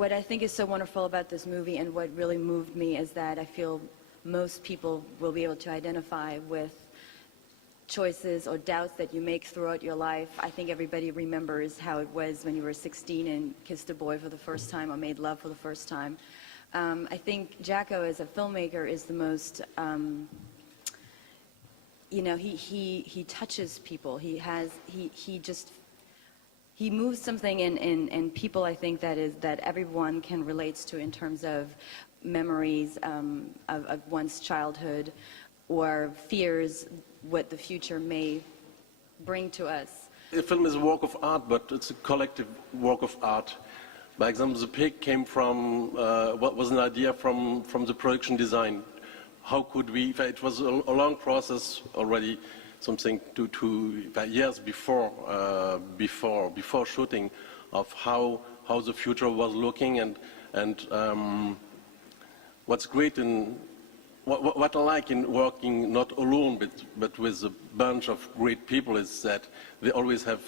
What I think is so wonderful about this movie and what really moved me is that I feel most people will be able to identify with choices or doubts that you make throughout your life. I think everybody remembers how it was when you were 16 and kissed a boy for the first time or made love for the first time. I think Jacko as a filmmaker is the most, you know, he touches people. He moves something in people, I think, that everyone can relate to in terms of memories of one's childhood or fears what the future may bring to us. The film is a work of art, but it's a collective work of art. By example, The Pig came from what was an idea from the production design. How could we? It was a long process already. Something years before shooting, of how the future was looking, and what's great in what I like in working not alone but with a bunch of great people is that they always have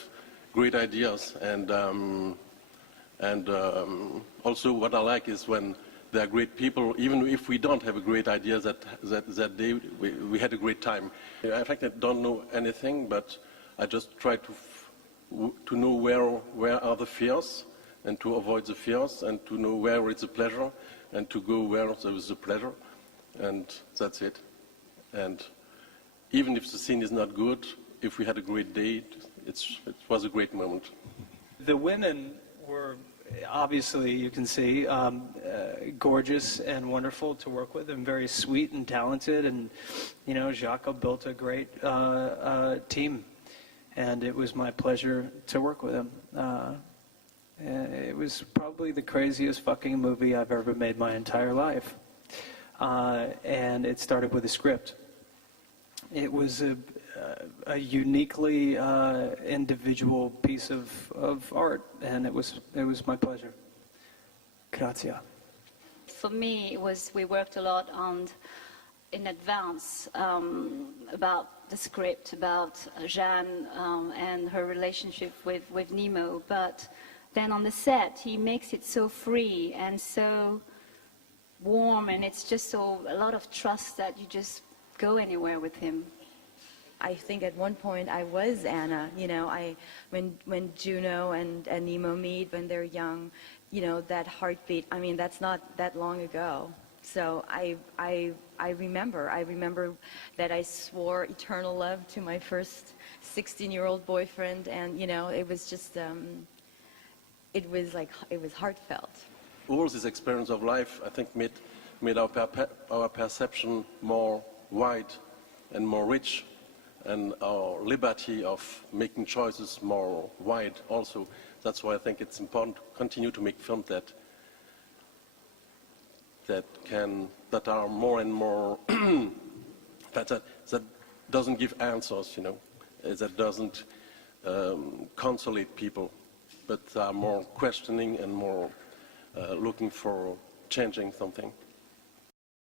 great ideas, and also what I like is when there are great people, even if we don't have a great idea, that day we had a great time. In fact, I don't know anything, but I just try to know where are the fears, and to avoid the fears, and to know where it's a pleasure, and to go where there is a pleasure, and that's it. And even if the scene is not good, if we had a great day, it was a great moment. The women were, obviously, you can see, gorgeous and wonderful to work with, and very sweet and talented. And, you know, Jaco built a great team, and it was my pleasure to work with him. It was probably the craziest fucking movie I've ever made my entire life. And it started with a script. It was a uniquely individual piece of art, and it was my pleasure. Grazie. For me, we worked a lot in advance about the script, about Jeanne and her relationship with Nemo. But then on the set, he makes it so free and so warm, and it's just a lot of trust that you just go anywhere with him. I think at one point I was Anna, you know, when Juno and Nemo meet when they're young, you know, that heartbeat, I mean, that's not that long ago. So I remember that I swore eternal love to my first 16-year-old boyfriend, and, you know, it was just, it was heartfelt. All this experience of life, I think, made our perception more wide and more rich, and our liberty of making choices more wide also. That's why I think it's important to continue to make films that are more and more that doesn't give answers, you know, that doesn't consolate people, but are more questioning and more looking for changing something.